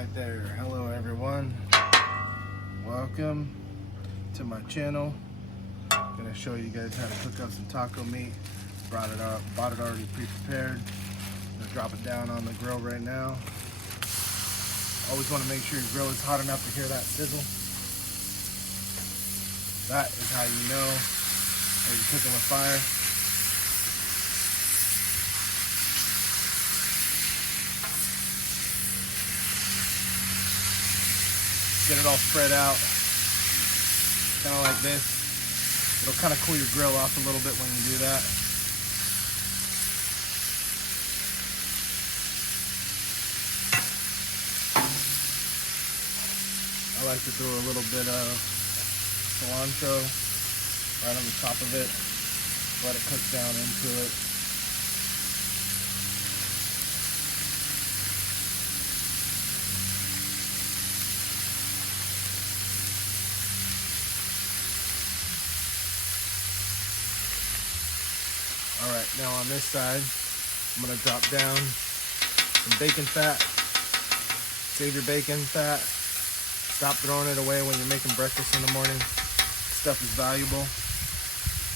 Right there. Hello everyone. Welcome to my channel. I'm gonna show you guys how to cook up some taco meat. Bought it already pre-prepared. I'm gonna drop it down on the grill right now. Always want to make sure your grill is hot enough to hear that sizzle. That is how you know that you're cooking with fire. Get it all spread out, kind of like this. It'll kind of cool your grill off a little bit when you do that. I like to throw a little bit of cilantro right on the top of it. Let it cook down into it. Alright, now on this side, I'm going to drop down some bacon fat. Save your bacon fat. Stop throwing it away when you're making breakfast in the morning. Stuff is valuable.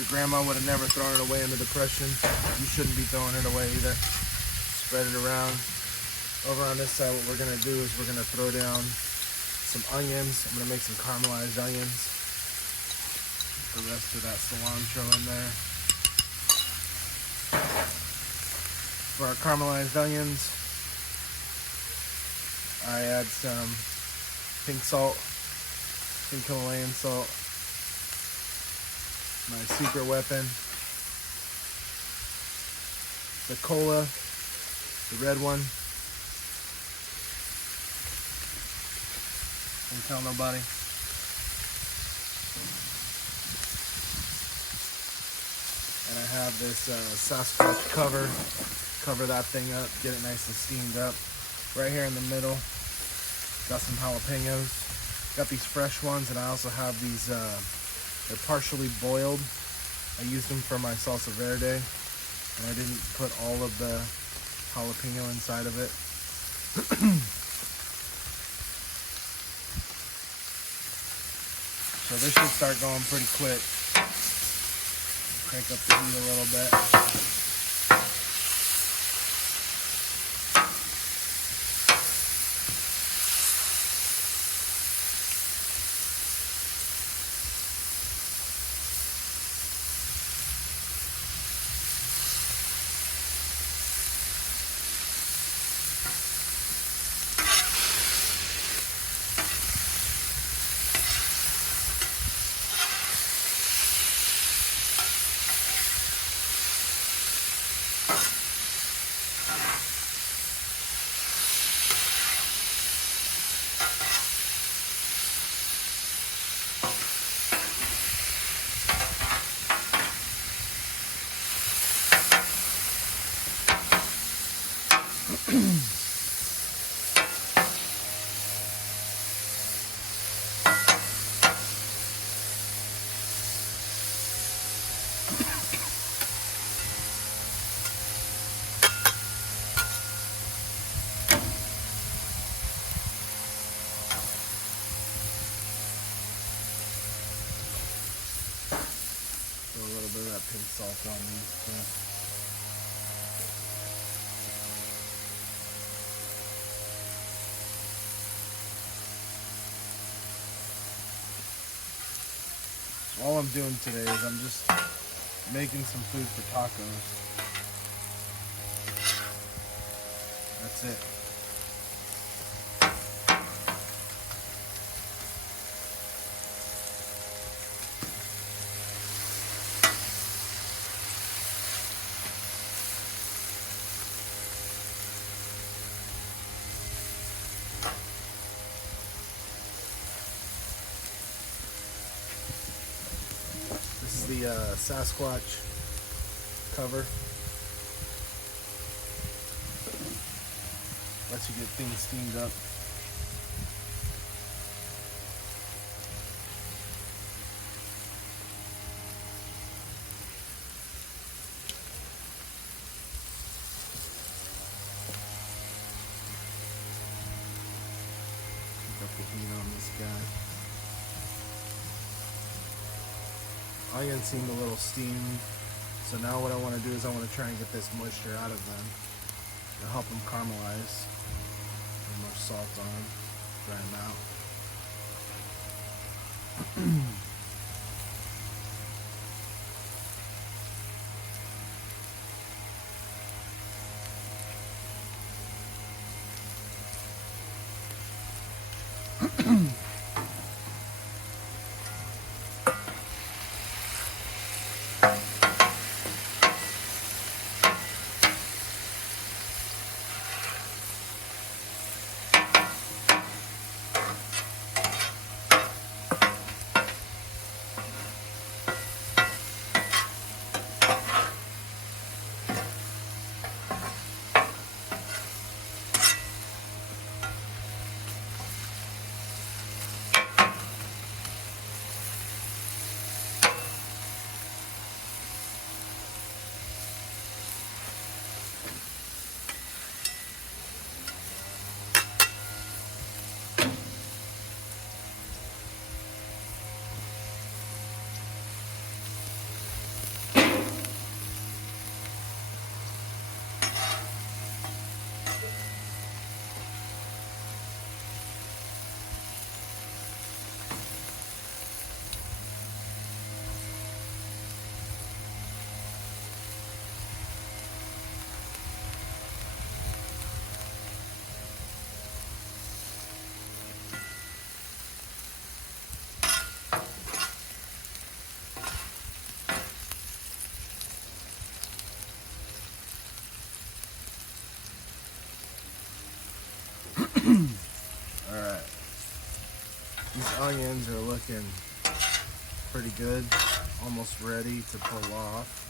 Your grandma would have never thrown it away in the Depression. You shouldn't be throwing it away either. Spread it around. Over on this side, what we're going to do is we're going to throw down some onions. I'm going to make some caramelized onions. Put the rest of that cilantro in there. For our caramelized onions, I add some pink salt, pink Himalayan salt, my secret weapon, the cola, the red one. Don't tell nobody. And I have this Sasquatch cover. Cover that thing up, get it nice and steamed up. Right here in the middle, got some jalapeños. Got these fresh ones, and I also have these, they're partially boiled. I used them for my salsa verde, and I didn't put all of the jalapeno inside of it. So this should start going pretty quick. Crank up the heat a little bit. A little bit of that pink salt on these too. So all I'm doing today is I'm just making some food for tacos. That's it. The Sasquatch cover lets you get things steamed up. this guy. Onions seemed a little steamed, so now what I want to do is I want to try and get this moisture out of them to help them caramelize. Put more salt on them, dry them out. Alright, these onions are looking pretty good, almost ready to pull off.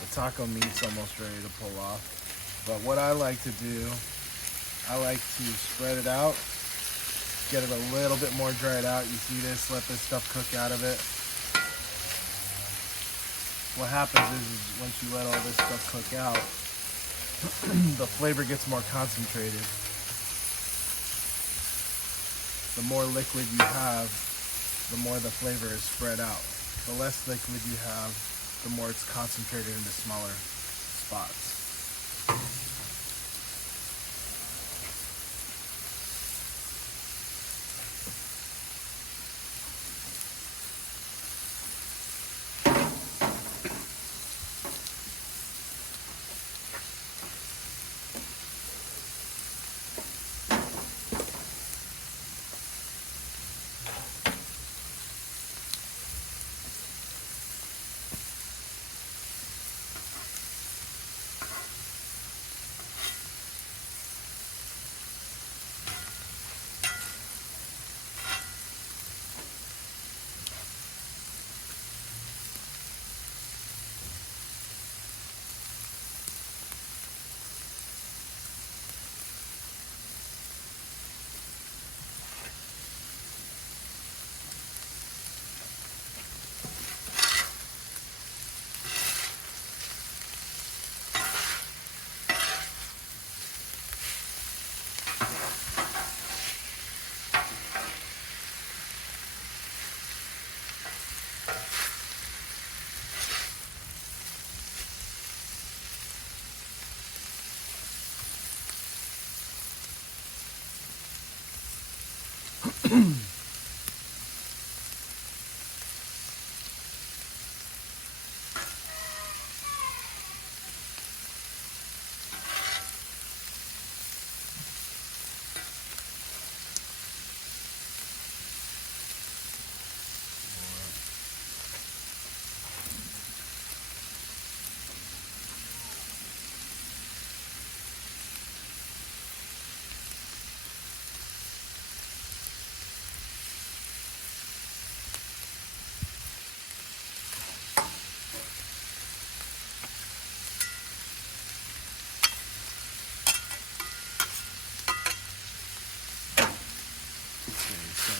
The taco meat's almost ready to pull off, but what I like to do, I like to spread it out, get it a little bit more dried out. You see this, let this stuff cook out of it. What happens is once you let all this stuff cook out, the flavor gets more concentrated. The more liquid you have, the more the flavor is spread out. The less liquid you have, the more it's concentrated into smaller spots.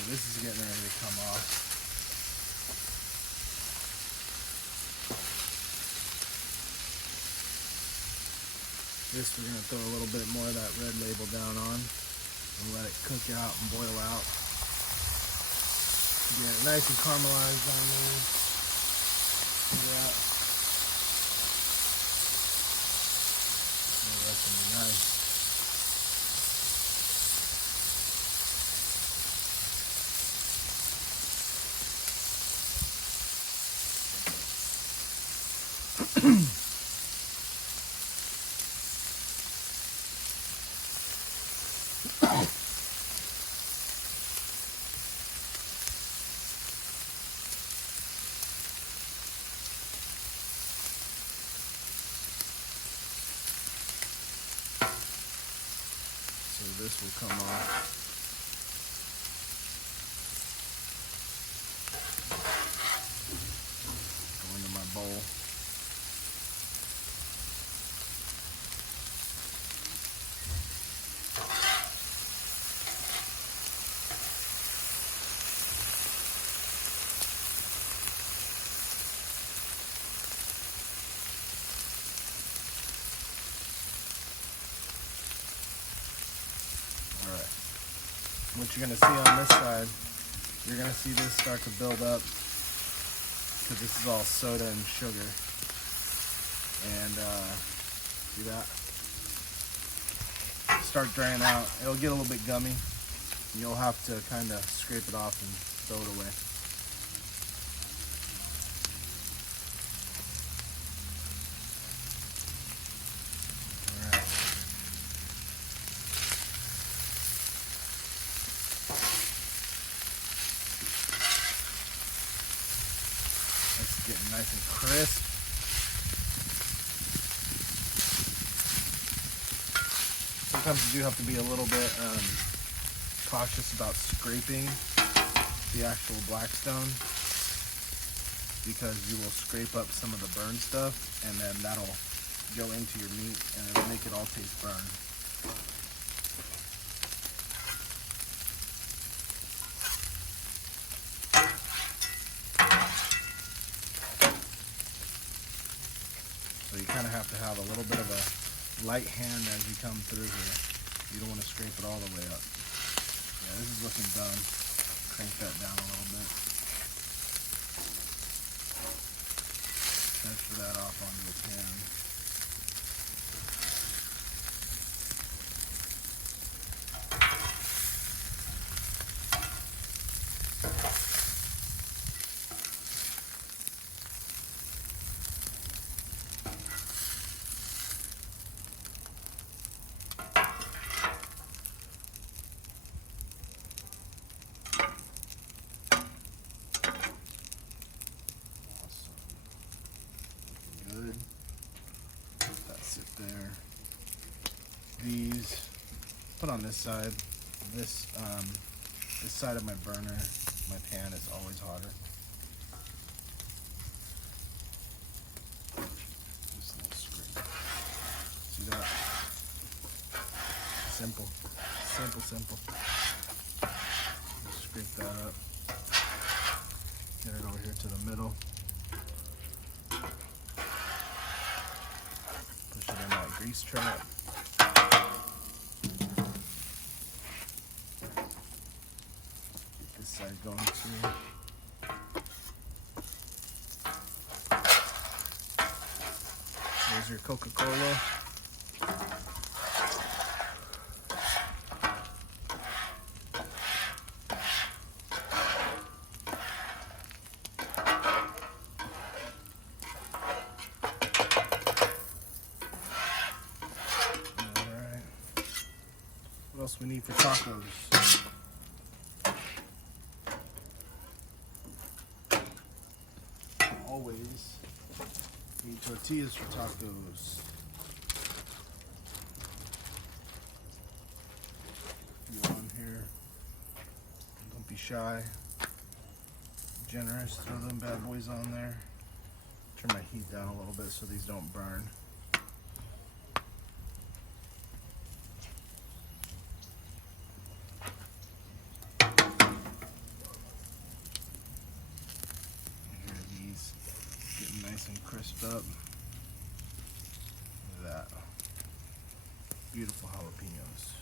This is getting ready to come off. This we're going to throw a little bit more of that red label down on and let it cook out and boil out. Get it nice and caramelized on there. See that? Oh, that's going to be nice. So this will come off. Go into my bowl. Alright, what you're going to see on this side, you're going to see this start to build up because this is all soda and sugar. And see that? Start drying out. It'll get a little bit gummy. You'll have to kind of scrape it off and throw it away. Getting nice and crisp. Sometimes you do have to be a little bit cautious about scraping the actual Blackstone because you will scrape up some of the burn stuff and then that'll go into your meat and it'll make it all taste burned. So you kind of have to have a little bit of a light hand as you come through here. You don't want to scrape it all the way up. Yeah, this is looking done. Crank that down a little bit. Transfer that off onto the pan. There. These put on this side. This side of my burner, my pan is always hotter. Just a little scrape. See that? Simple. Simple. Just scrape that up. Get it over here to the middle. Grease trap. Get this side going too. There's your Coca-Cola. What else we need for tacos? Always need tortillas for tacos. You on here? Don't be shy. Generous. Throw them bad boys on there. Turn my heat down a little bit so these don't burn. Nice and crisped up. Look at that. Beautiful jalapenos.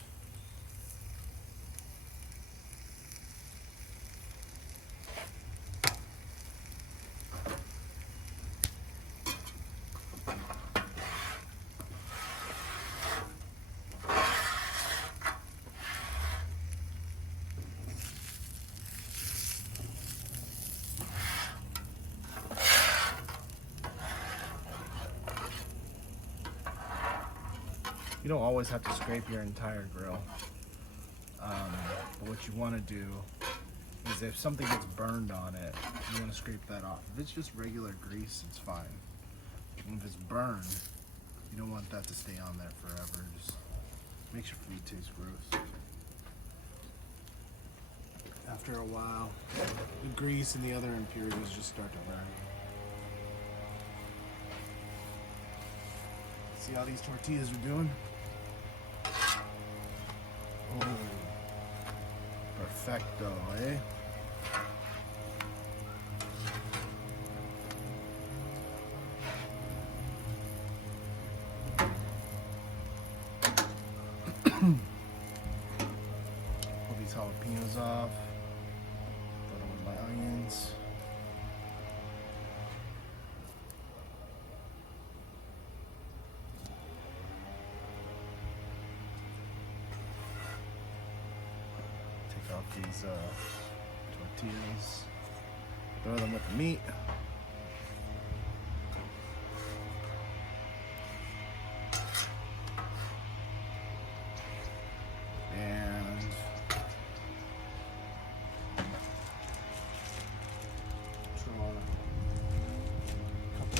You don't always have to scrape your entire grill, but what you want to do is if something gets burned on it, you want to scrape that off. If it's just regular grease, it's fine. And if it's burned, you don't want that to stay on there forever. Just makes your food taste gross. After a while, the grease and the other impurities just start to burn. See how these tortillas are doing? Oh, perfecto, eh? Pull these jalapenos off. Put them with my onions. Take off these tortillas. Throw them with the meat.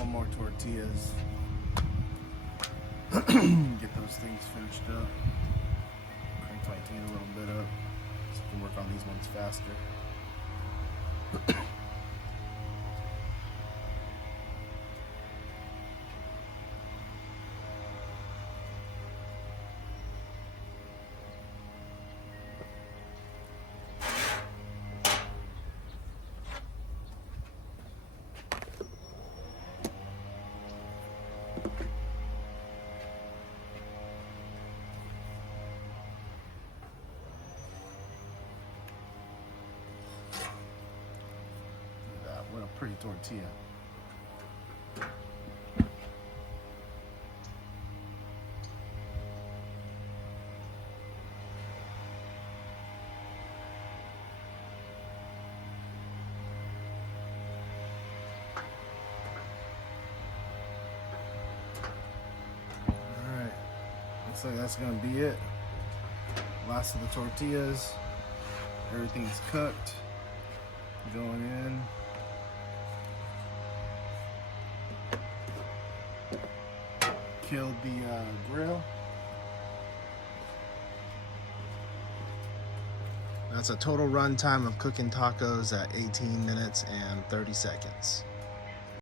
More tortillas. Get those things finished up. Crank my heat a little bit up so I can work on these ones faster. What a pretty tortilla. Alright, looks like that's gonna be it. Last of the tortillas. Everything's cooked. Going in. Killed the grill. That's a total run time of cooking tacos at 18 minutes and 30 seconds.